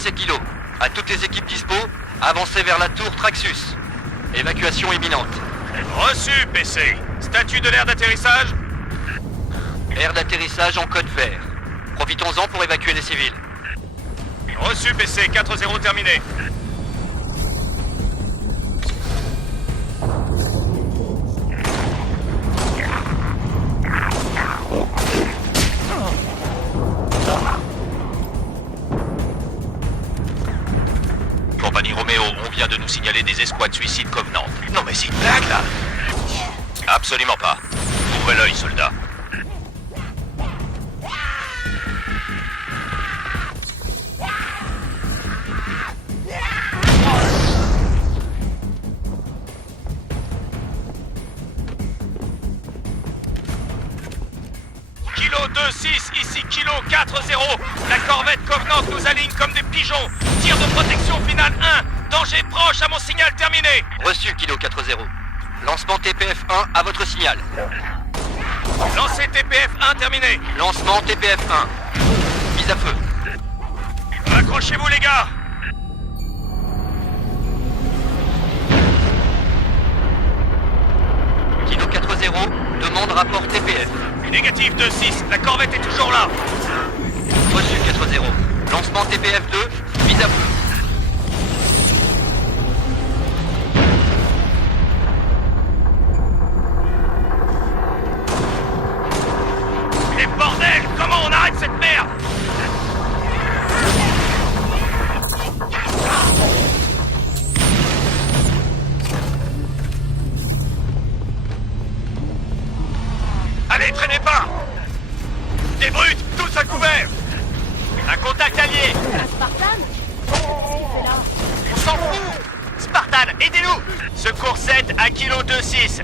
c'est Kilo. À toutes les équipes dispo, avancez vers la tour Traxus. Évacuation imminente. Reçu, PC. Statut de l'aire d'atterrissage? Aire d'atterrissage en code vert. Profitons-en pour évacuer les civils. Reçu, PC. 4-0 terminé. Compagnie Roméo, on vient de nous signaler des escouades suicides Covenant. Non mais c'est une blague là? Absolument pas. Ouvrez l'œil, soldat. Kilo 2-6, ici Kilo 4-0. La corvette Covenant nous aligne comme des pigeons. Tir de protection finale 1. Danger proche à mon signal terminé. Reçu, Kilo 4-0. Lancement TPF-1 à votre signal. Lancé TPF-1 terminé. Lancement TPF-1. Mise à feu. Accrochez-vous les gars. Kilo 4-0, demande rapport TPF. Négatif 2-6, la corvette est toujours là. Reçu 4-0. Lancement TPF-2, mise à feu. Et bordel, comment on arrête cette merde? Allez, traînez pas! Des brutes, tous à couvert! Un contact allié! Un Spartan? Qu'est-ce qu'il fait là? On s'en fout! Spartan, aidez-nous! Secours 7 à Kilo 2-6.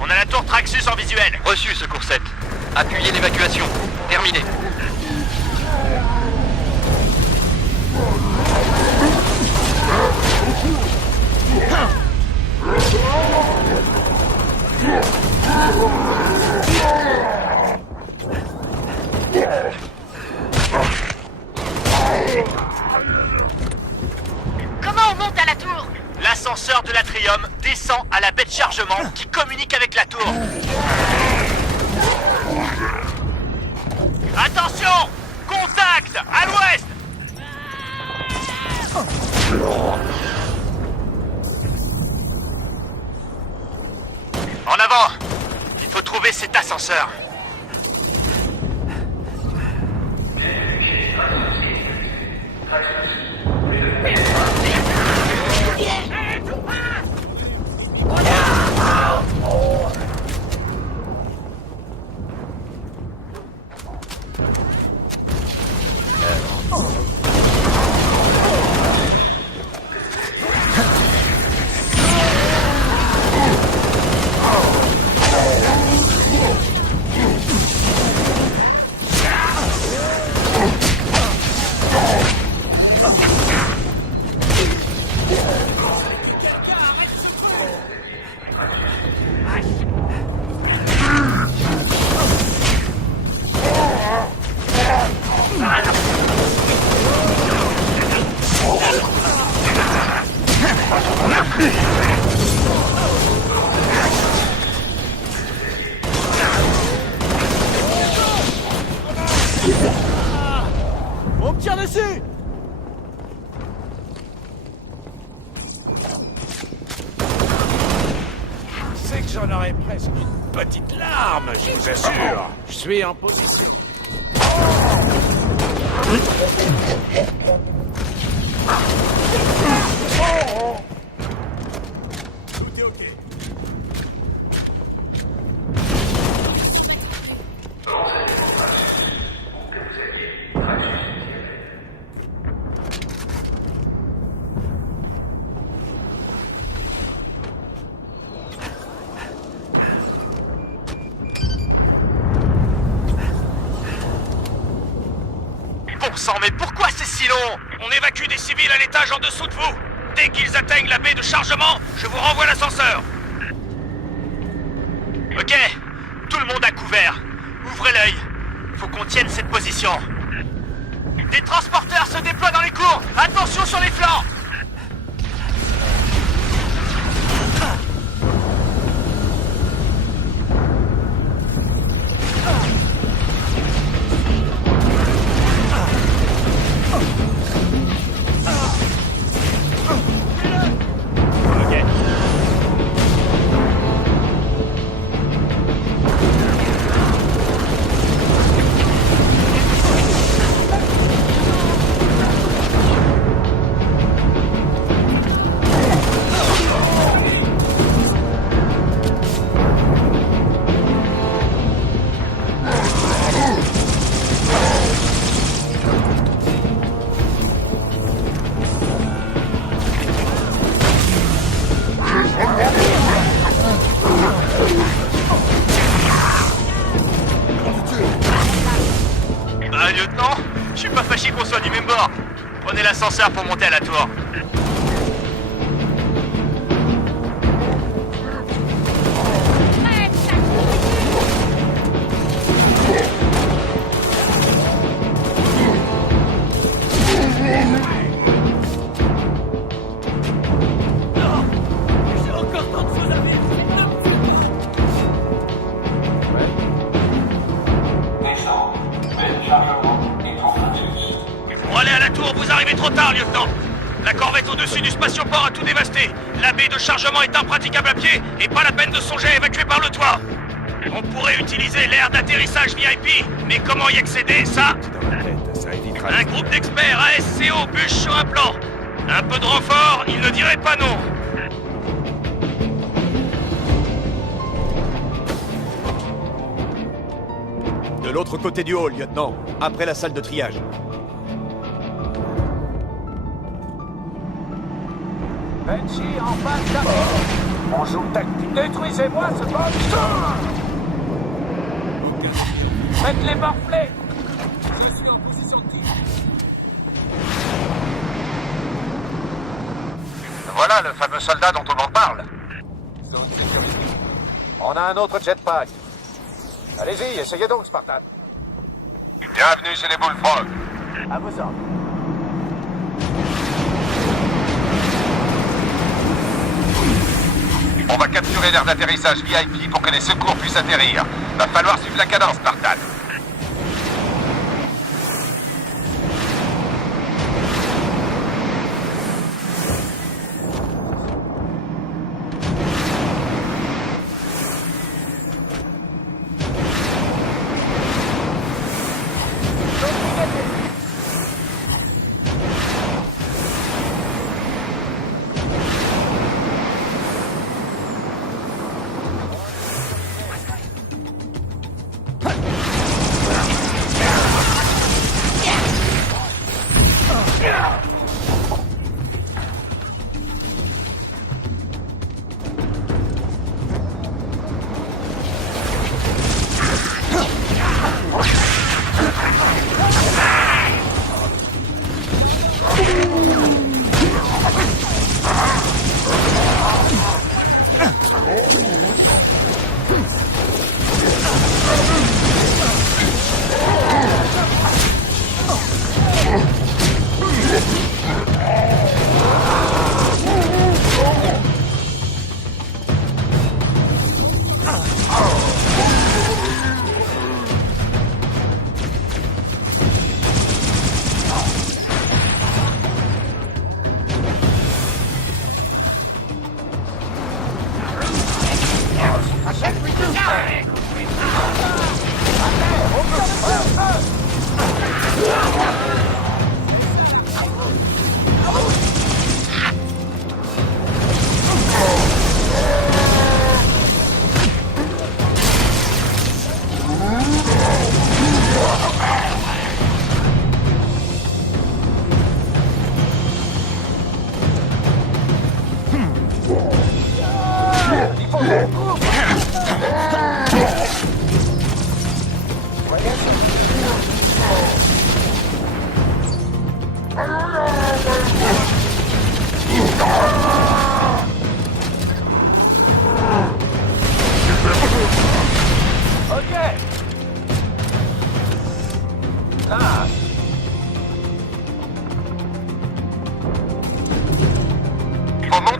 On a la tour Traxus en visuel. Reçu, secours 7. Appuyez l'évacuation. Terminé. Comment on monte à la tour? L'ascenseur de l'Atrium descend à la baie de chargement qui communique avec la tour. Attention! Contact! À l'ouest! En avant! Il faut trouver cet ascenseur. On me tire dessus! C'est que j'en aurais presque une petite larme, je vous assure. Je suis en position. Tout est ok. Bon sang, mais pourquoi c'est si long? On évacue des civils à l'étage en dessous de vous. Dès qu'ils atteignent la baie de chargement, je vous renvoie l'ascenseur. Ok, tout le monde à couvert. Ouvrez l'œil. Faut qu'on tienne cette position. Des transporteurs se déploient dans les cours. Attention sur les flancs. Lieutenant, je suis pas fâché qu'on soit du même bord. Prenez l'ascenseur pour monter à la tour. Pour aller à la tour, vous arrivez trop tard, lieutenant. La corvette au-dessus du spatioport a tout dévasté. La baie de chargement est impraticable à pied et pas la peine de songer à évacuer par le toit. On pourrait utiliser l'aire d'atterrissage VIP, mais comment y accéder, ça? Dans la tête, ça évitera... Un groupe d'experts ASCO bûche sur un plan. Un peu de renfort, il ne dirait pas non. De l'autre côté du hall, lieutenant, après la salle de triage. Benji, en face d'arrière. On joue tactique. Détruisez-moi ce monstre. Faites-les morfler. Je suis en position de tir. Voilà le fameux soldat dont on en parle. Zone sécurité. On a un autre jetpack. Allez-y, essayez donc, Spartan. Bienvenue chez les Bullfrogs. À vos ordres. On va capturer l'aire d'atterrissage VIP pour que les secours puissent atterrir. Va falloir suivre la cadence, Spartan.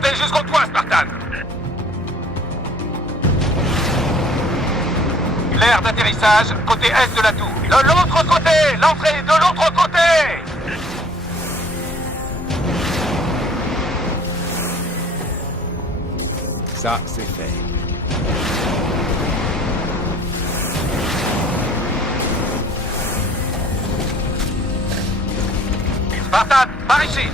Montez jusqu'au toit, Spartan. L'aire d'atterrissage, côté est de la tour. De l'autre côté! L'entrée de l'autre côté! Ça, c'est fait. Spartan, par ici!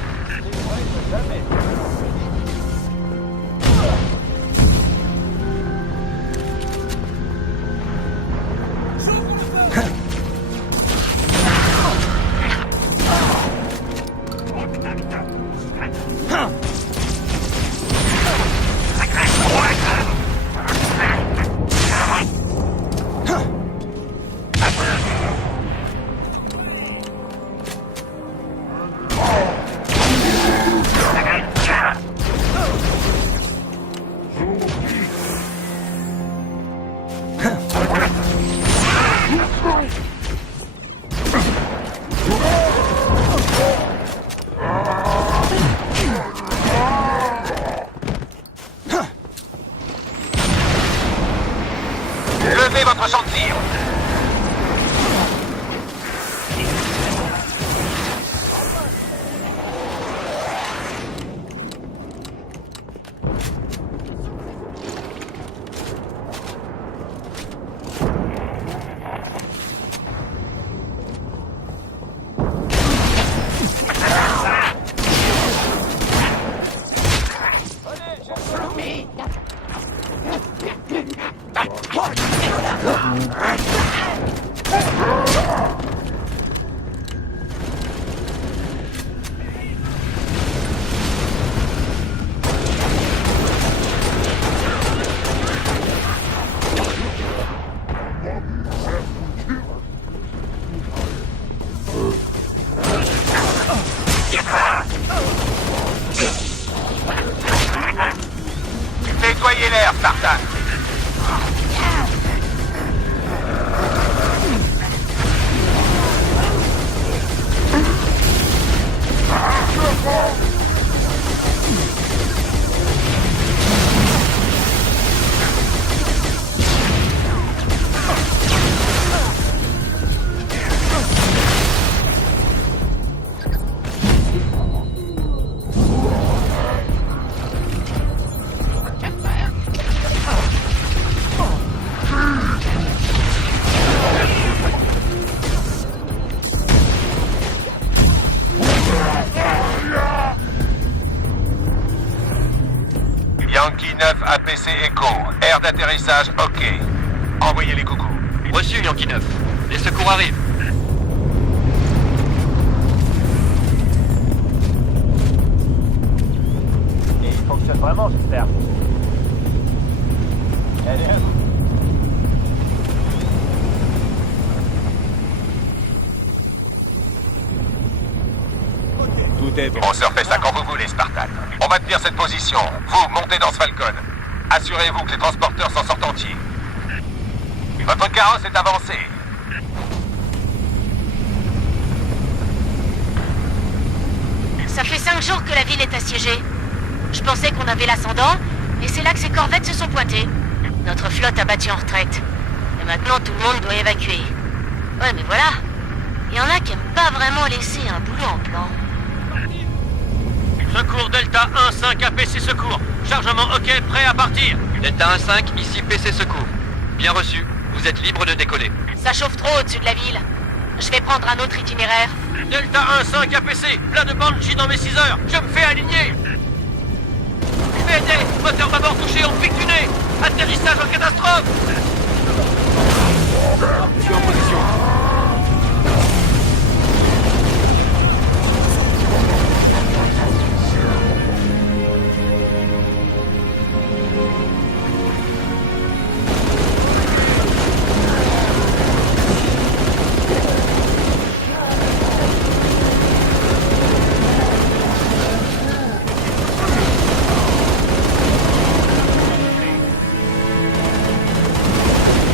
Levez votre champ de tir! Nettoyez l'air, Spartan! Yankee 9 APC Echo. Aire d'atterrissage, ok. Envoyez les coucous. Reçu, Yankee 9. Les secours arrivent. Et il fonctionne vraiment, j'espère. Allez, Tout est bon. On se refait ça quand vous voulez, Spartan. On va tenir cette position. Vous, montez dans ce Falcon. Assurez-vous que les transporteurs s'en sortent entiers. Votre carrosse est avancé. Ça fait 5 jours que la ville est assiégée. Je pensais qu'on avait l'ascendant, et c'est là que ces corvettes se sont pointées. Notre flotte a battu en retraite. Et maintenant, tout le monde doit évacuer. Ouais, mais voilà. Il y en a qui aiment pas vraiment laisser un boulot en plan. Secours Delta 1-5 APC Secours. Chargement ok, prêt à partir. Delta 1-5, ici PC Secours. Bien reçu. Vous êtes libre de décoller. Ça chauffe trop au-dessus de la ville. Je vais prendre un autre itinéraire. Delta 1-5 APC, plein de Banshee dans mes 6 heures. Je me fais aligner. PD, moteur bâbord touché, on pique du nez. Atterrissage en catastrophe. Je suis en position.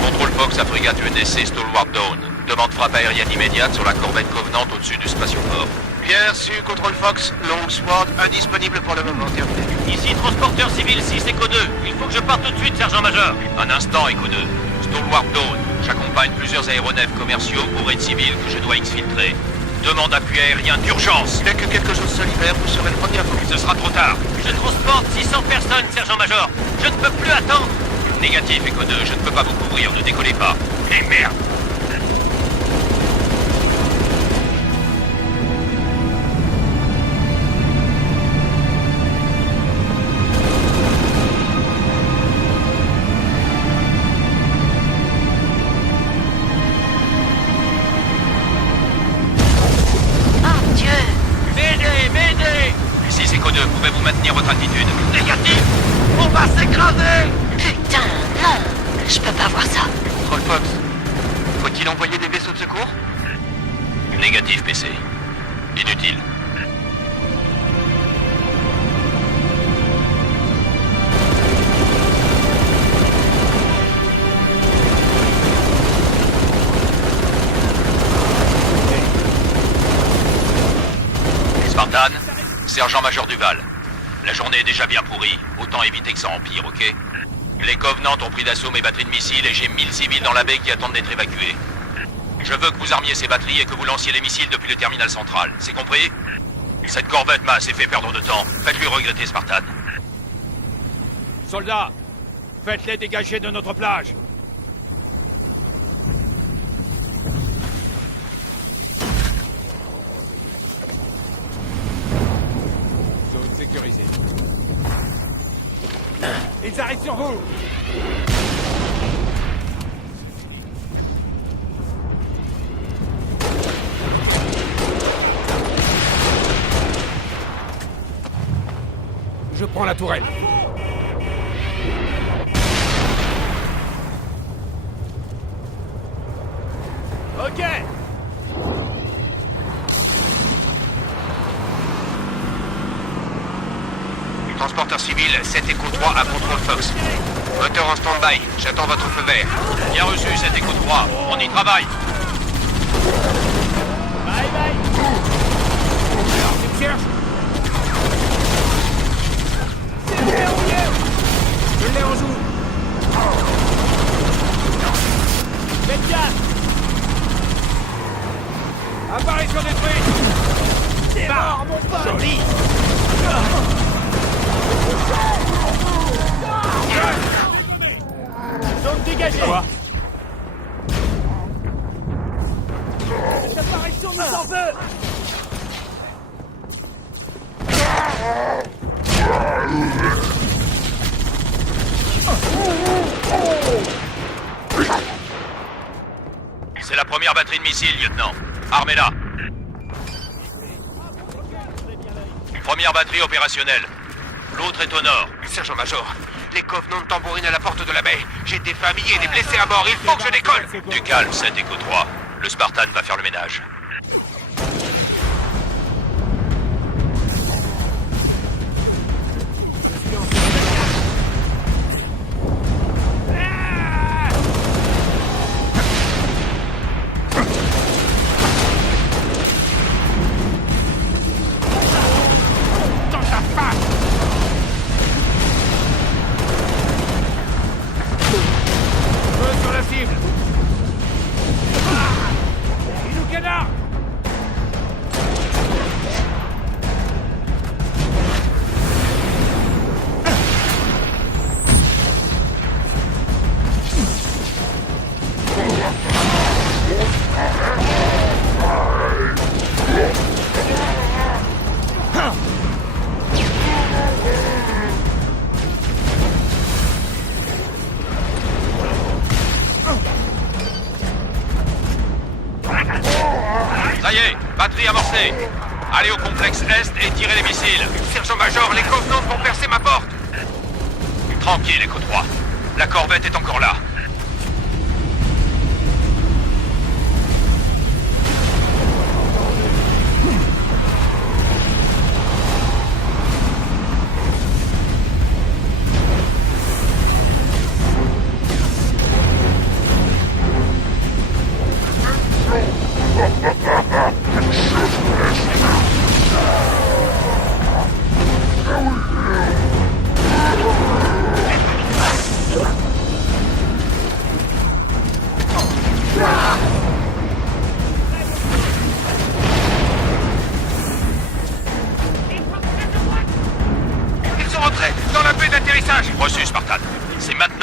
Contrôle Fox à frégate UNSC Stalwart Dawn. Demande frappe aérienne immédiate sur la corvette Covenant au-dessus du spatioport. Bien reçu, contrôle Fox. Longsword, indisponible pour le moment, terminé. Ici, transporteur civil 6 Echo 2. Il faut que je parte tout de suite, sergent-major. Un instant, Echo 2. Stalwart Dawn. J'accompagne plusieurs aéronefs commerciaux bourrés de civils que je dois exfiltrer. Demande appui aérien d'urgence. Dès que quelque chose se libère, vous serez le premier à vous. Ce sera trop tard. Je transporte 600 personnes, sergent-major. Je ne peux plus attendre. Négatif, Echo 2. Je ne peux pas vous couvrir. Ne décollez pas. Et merde. Oh Dieu! M'aidez! 6 Echo 2, pouvez-vous maintenir votre altitude? Négatif. On va s'écraser. Putain, non! Je peux pas voir ça. Contrôle Fox. Faut-il envoyer des vaisseaux de secours? Négatif, PC. Inutile. Spartan, sergent-major Duval. La journée est déjà bien pourrie, autant éviter que ça empire, ok? Les Covenants ont pris d'assaut mes batteries de missiles et j'ai 1000 civils dans la baie qui attendent d'être évacués. Je veux que vous armiez ces batteries et que vous lanciez les missiles depuis le terminal central, c'est compris? Cette corvette m'a assez fait perdre de temps. Faites-lui regretter, Spartan. Soldats, faites-les dégager de notre plage. Zone sécurisée. Ils arrivent sur vous. Je prends la tourelle. Ok. Transporteur civil, 7 Echo 3 à contrôle Fox. Moteur en stand-by, j'attends votre feu vert. Bien reçu, cet Echo 3. On y travaille. Bye bye. Alors, tu me cherches? Je l'ai en joue. Faites gaffe. Apparition détruite. C'est mort, mon pote. Joli. Zone dégagée. Quoi? Cette apparition nous en veut. C'est la première batterie de missiles, lieutenant. Armez-la. Première batterie opérationnelle. L'autre est au nord. Sergent-major, les Covenants tambourinent à la porte de la baie. J'ai des familles et des blessés à bord, il faut que je décolle. Du calme, 7 Echo 3. Le Spartan va faire le ménage. Feu sur la cible. Il nous canarde. Ça y est, batterie amorcée. Allez au complexe Est et tirez les missiles. Sergent-major, les Covenants vont percer ma porte. Tranquille, Echo 3. La corvette est encore là.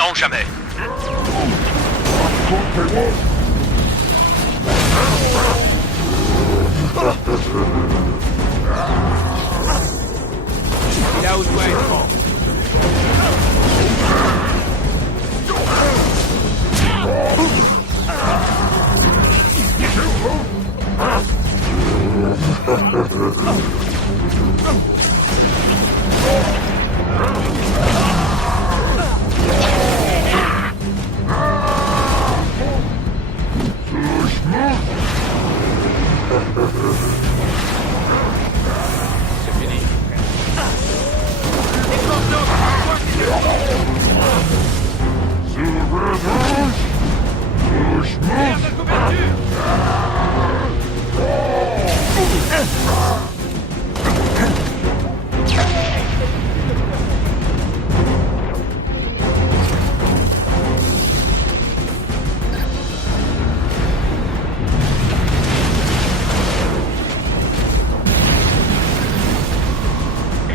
Maintenant ou jamais. Là où je dois être. C'est fini. Merde de couverture!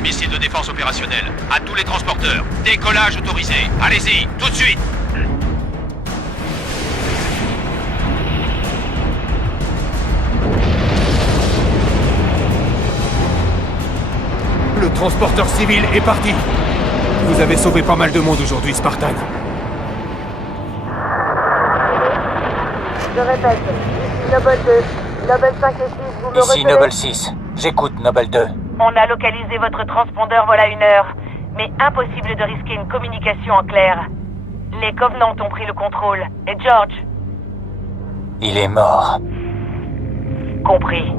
Missile de défense opérationnel. À tous les transporteurs. Décollage autorisé. Allez-y, tout de suite. Le transporteur civil est parti. Vous avez sauvé pas mal de monde aujourd'hui, Spartan. Je répète, ici Noble 2, Noble 5 et 6, vous me Ici recevez? Noble 6. J'écoute, Noble 2. On a localisé votre transpondeur voilà 1 heure, mais impossible de risquer une communication en clair. Les Covenants ont pris le contrôle. Et George? Il est mort. Compris.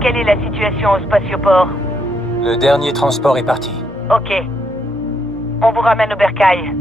Quelle est la situation au spatioport? Le dernier transport est parti. Ok. On vous ramène au bercail.